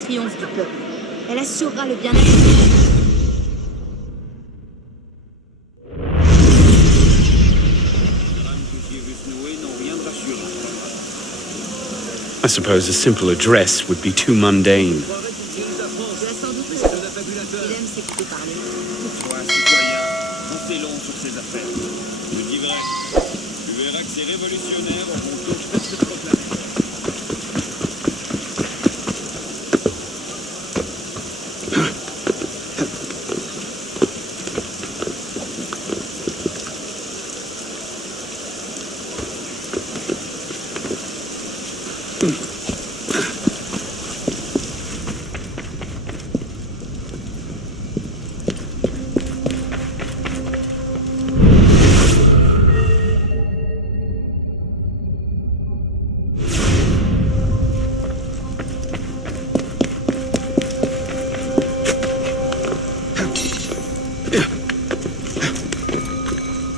Triomphe du peuple. Elle assurera le bien-être. I suppose a simple address would be too mundane. Tu as sans doute raison. Il aime s'écouter parler. Sois citoyen, on fait long sur ses affaires. Je dis vrai, tu verras que ces révolutionnaires auront d'autres choses à se proclamer.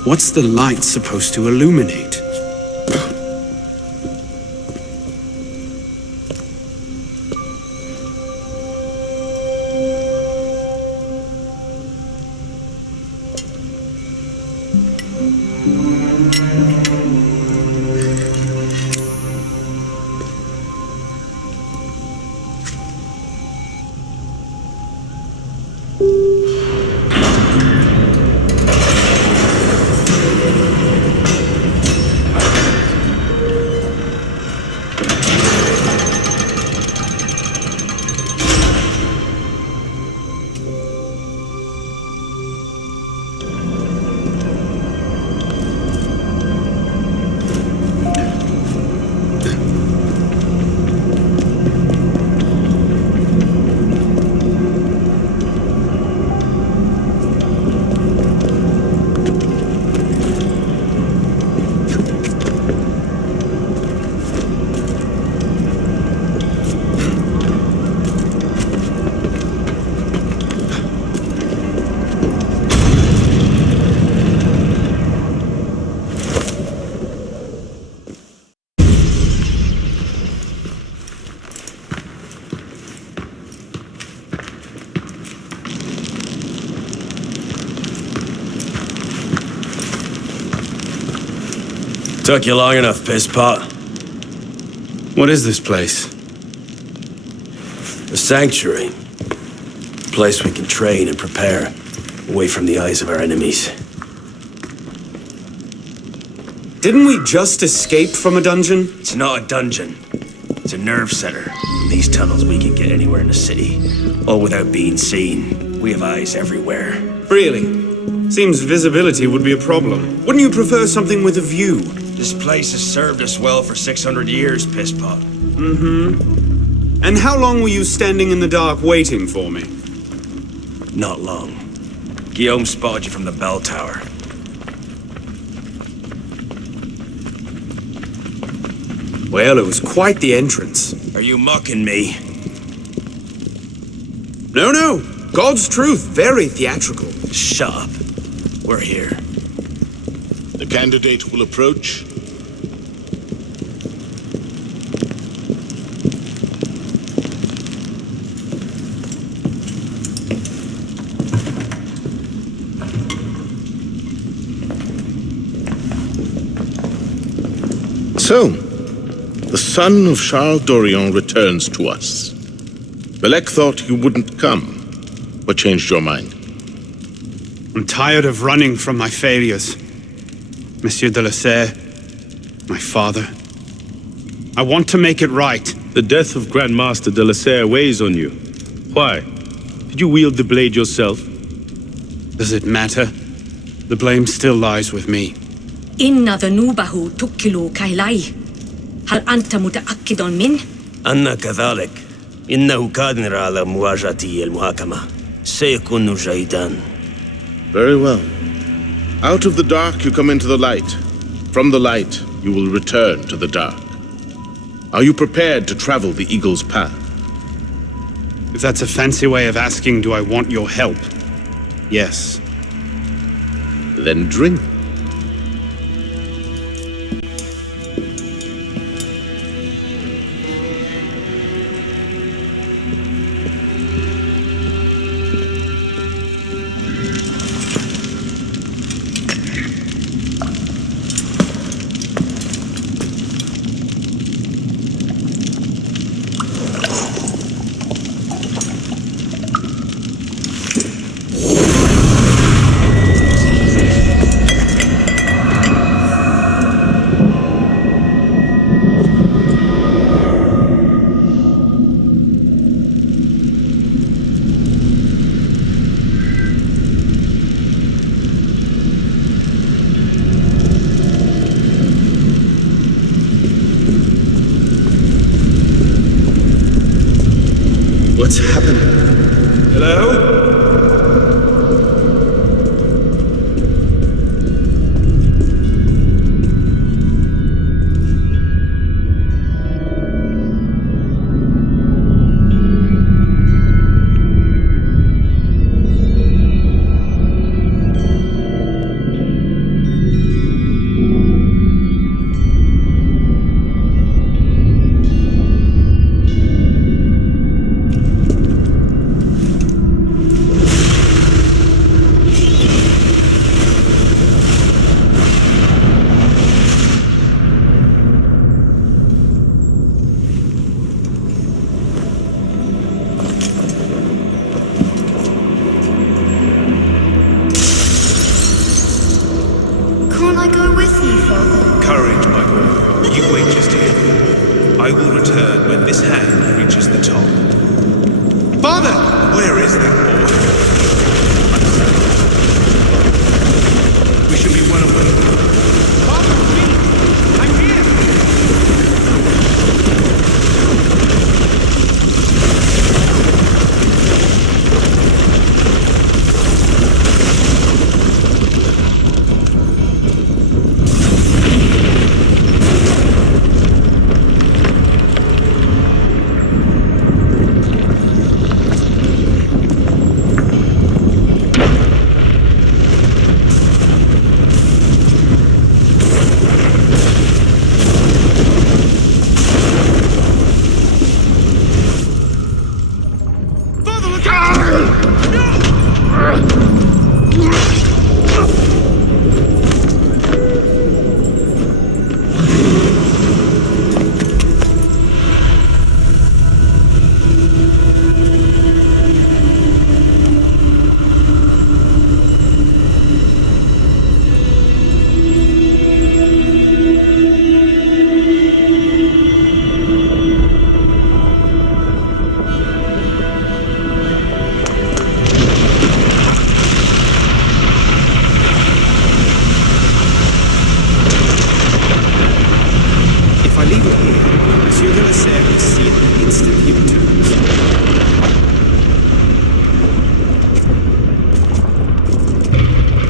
What's the light supposed to illuminate? Took you long enough, pisspot. What is this place? A sanctuary. A place we can train and prepare, away from the eyes of our enemies. Didn't we just escape from a dungeon? It's not a dungeon. It's a nerve center. In these tunnels, we can get anywhere in the city, all without being seen. We have eyes everywhere. Really? Seems visibility would be a problem. Wouldn't you prefer something with a view? This place has served us well for 600 years, pisspot. Mm-hmm. And how long were you standing in the dark waiting for me? Not long. Guillaume spotted you from the bell tower. Well, it was quite the entrance. Are you mocking me? No. God's truth, very theatrical. Shut up. We're here. The candidate will approach. So, the son of Charles Dorion returns to us. Belek thought you wouldn't come. What changed your mind? I'm tired of running from my failures. Monsieur de la Serre, my father. I want to make it right. The death of Grand Master de la Serre weighs on you. Why? Did you wield the blade yourself? Does it matter? The blame still lies with me. إن ذنوبه تكل كيلاي. هل أنت متأكد من؟ أنا كذلك. إنه قادر على مواجهة المحاكمة. سيكون جيدا. Very well. Out of the dark you come into the light. From the light you will return to the dark. Are you prepared to travel the Eagle's path? If that's a fancy way of asking, do I want your help? Yes. Then drink. What's happening? Hello? Can't I go with you, Father? Courage, my boy. You wait just here. I will return when this hand reaches the top. Father! Where is that boy? We should be well away. Father, me! I'm here!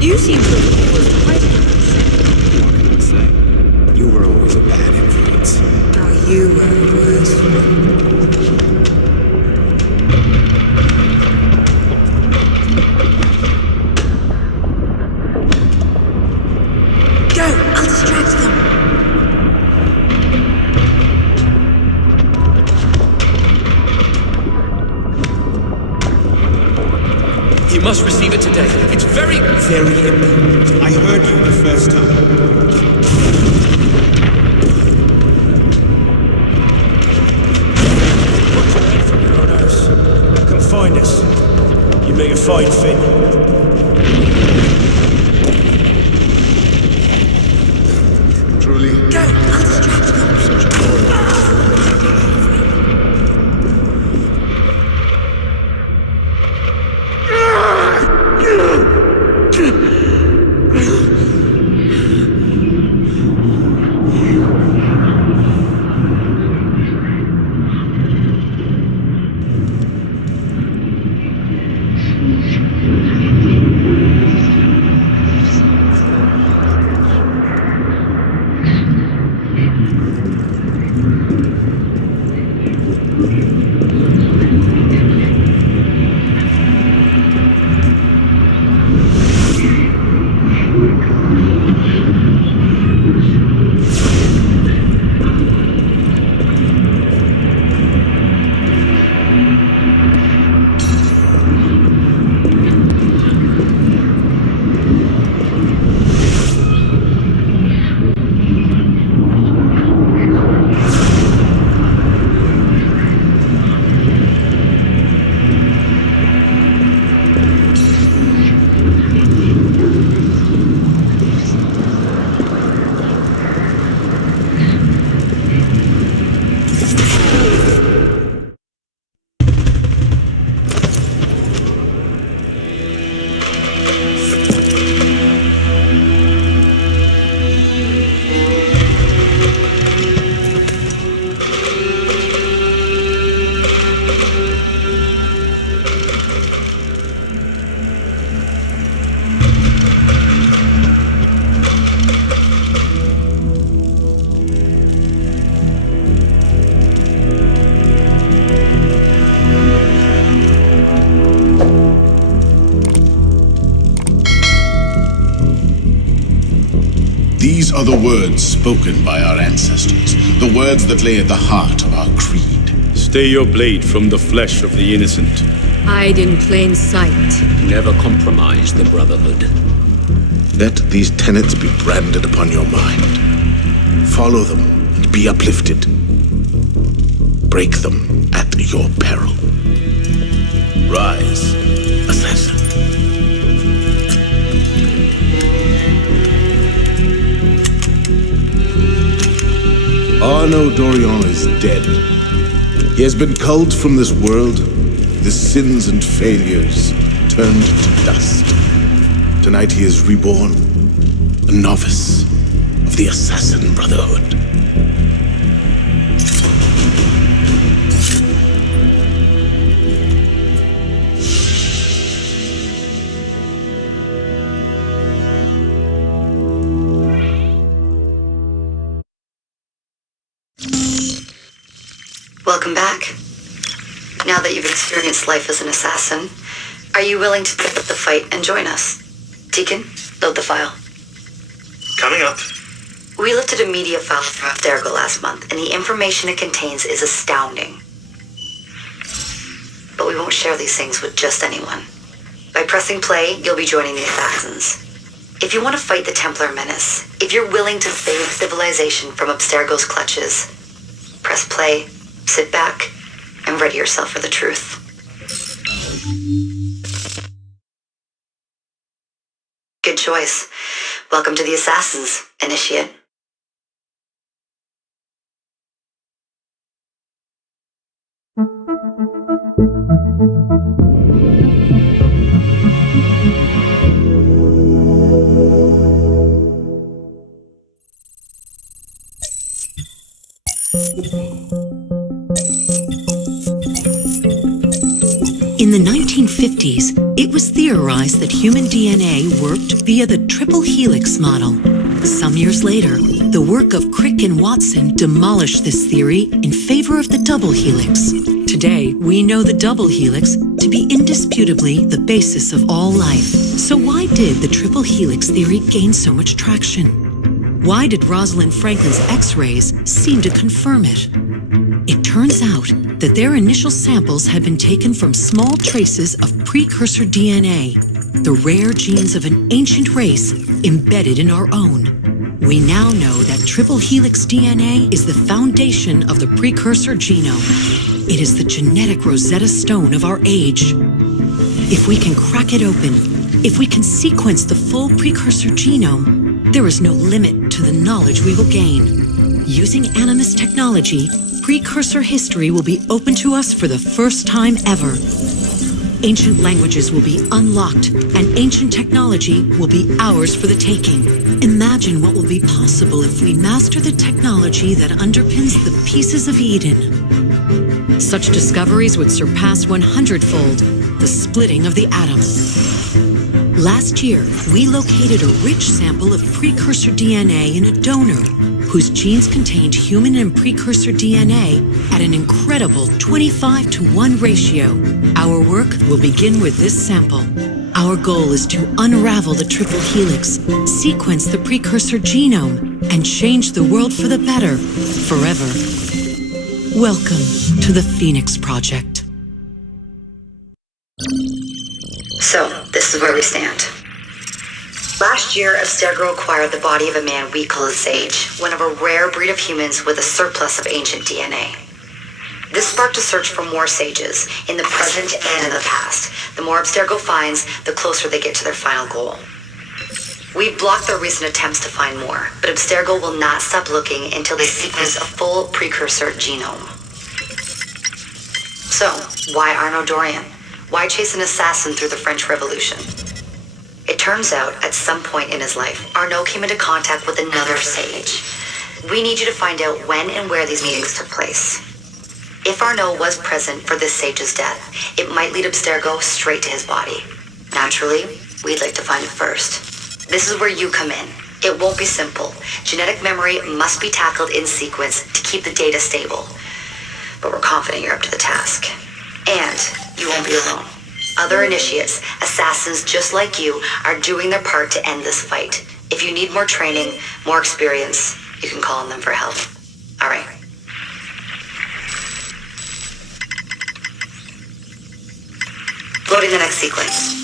You seem to have caused quite an upset. What can I say? You were always a bad influence. Oh, you were the worst one. Go! I'll distract them. He must receive it today. It's very, very important. I heard you the first time. What's your head from your nurse? Come find us. You make a fine fit. Truly, Go! I'll distract them. such a horrible. These are the words spoken by our ancestors, the words that lay at the heart of our creed. Stay your blade from the flesh of the innocent. Hide in plain sight. Never compromise the Brotherhood. Let these tenets be branded upon your mind. Follow them and be uplifted. Break them at your peril. Rise, assassin. Arno Dorian is dead. He has been culled from this world, his sins and failures turned to dust. Tonight he is reborn, a novice of the Assassin Brotherhood. Welcome back. Now that you've experienced life as an assassin, are you willing to pick up the fight and join us? Deacon, load the file. Coming up. We lifted a media file from Abstergo last month, and the information it contains is astounding. But we won't share these things with just anyone. By pressing play, you'll be joining the assassins. If you want to fight the Templar menace, if you're willing to save civilization from Abstergo's clutches, press play, sit back, and ready yourself for the truth. Good choice. Welcome to the Assassins, Initiate. In the 1950s, it was theorized that human DNA worked via the triple helix model. Some years later, the work of Crick and Watson demolished this theory in favor of the double helix. Today, we know the double helix to be indisputably the basis of all life. So why did the triple helix theory gain so much traction? Why did Rosalind Franklin's X-rays seem to confirm it? It turns out that their initial samples had been taken from small traces of precursor DNA, the rare genes of an ancient race embedded in our own. We now know that triple helix DNA is the foundation of the precursor genome. It is the genetic Rosetta Stone of our age. If we can crack it open, if we can sequence the full precursor genome, there is no limit to the knowledge we will gain. Using Animus technology, precursor history will be open to us for the first time ever. Ancient languages will be unlocked, and ancient technology will be ours for the taking. Imagine what will be possible if we master the technology that underpins the pieces of Eden. Such discoveries would surpass 100-fold the splitting of the atom. Last year, we located a rich sample of precursor DNA in a donor whose genes contained human and precursor DNA at an incredible 25-to-1 ratio. Our work will begin with this sample. Our goal is to unravel the triple helix, sequence the precursor genome, and change the world for the better, forever. Welcome to the Phoenix Project. So, this is where we stand. Last year, Abstergo acquired the body of a man we call a sage, one of a rare breed of humans with a surplus of ancient DNA. This sparked a search for more sages, in the present and in the past. The more Abstergo finds, the closer they get to their final goal. We've blocked their recent attempts to find more, but Abstergo will not stop looking until they sequence a full precursor genome. So, why Arno Dorian? Why chase an assassin through the French Revolution? It turns out, at some point in his life, Arno came into contact with another sage. We need you to find out when and where these meetings took place. If Arno was present for this sage's death, it might lead Abstergo straight to his body. Naturally, we'd like to find it first. This is where you come in. It won't be simple. Genetic memory must be tackled in sequence to keep the data stable. But we're confident you're up to the task. And you won't be alone. Other initiates, assassins just like you, are doing their part to end this fight. If you need more training, more experience, you can call on them for help. All right. Loading the next sequence.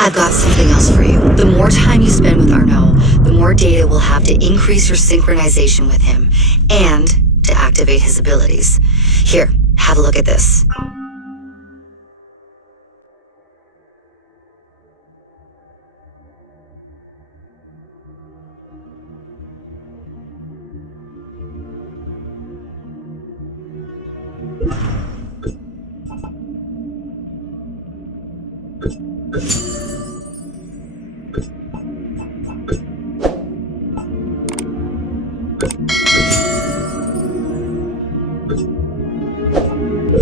I've got something else for you. The more time you spend with Arnaud, the more data we'll have to increase your synchronization with him and to activate his abilities. Here, have a look at this.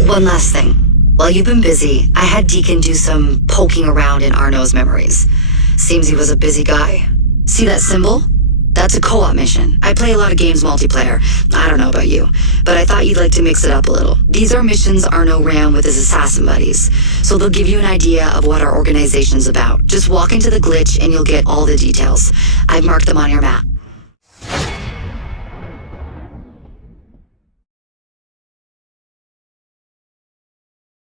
One last thing. While you've been busy, I had Deacon do some poking around in Arnaud's memories. Seems he was a busy guy. See that symbol? That's a co-op mission. I play a lot of games multiplayer. I don't know about you, but I thought you'd like to mix it up a little. These are missions Arnaud ran with his assassin buddies, so they'll give you an idea of what our organization's about. Just walk into the glitch and you'll get all the details. I've marked them on your map.